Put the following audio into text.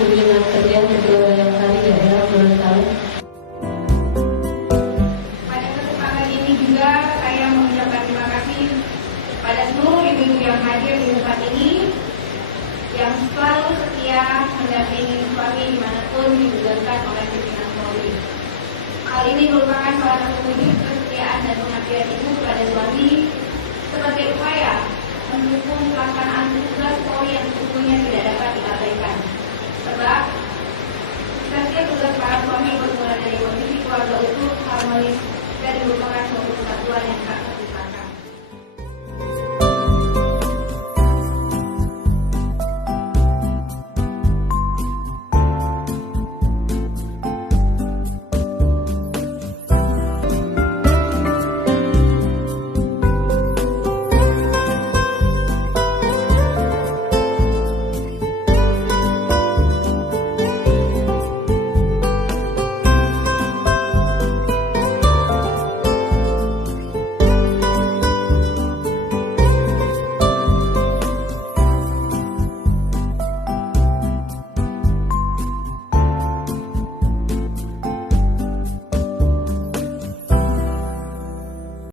kunjungan kerja kedua yang kali adalah ulang tahun. Pada kesempatan ini juga saya mengucapkan terima kasih pada seluruh ibu-ibu yang hadir di tempat ini yang selalu setia mendampingi suami dimanapun ditugaskan oleh pimpinan Polri. Hal ini merupakan salah satu wujud kesetiaan dan pengabdian ibu kepada suami sebagai upaya mendukung pelaksanaan tugas Polri yang sesungguhnya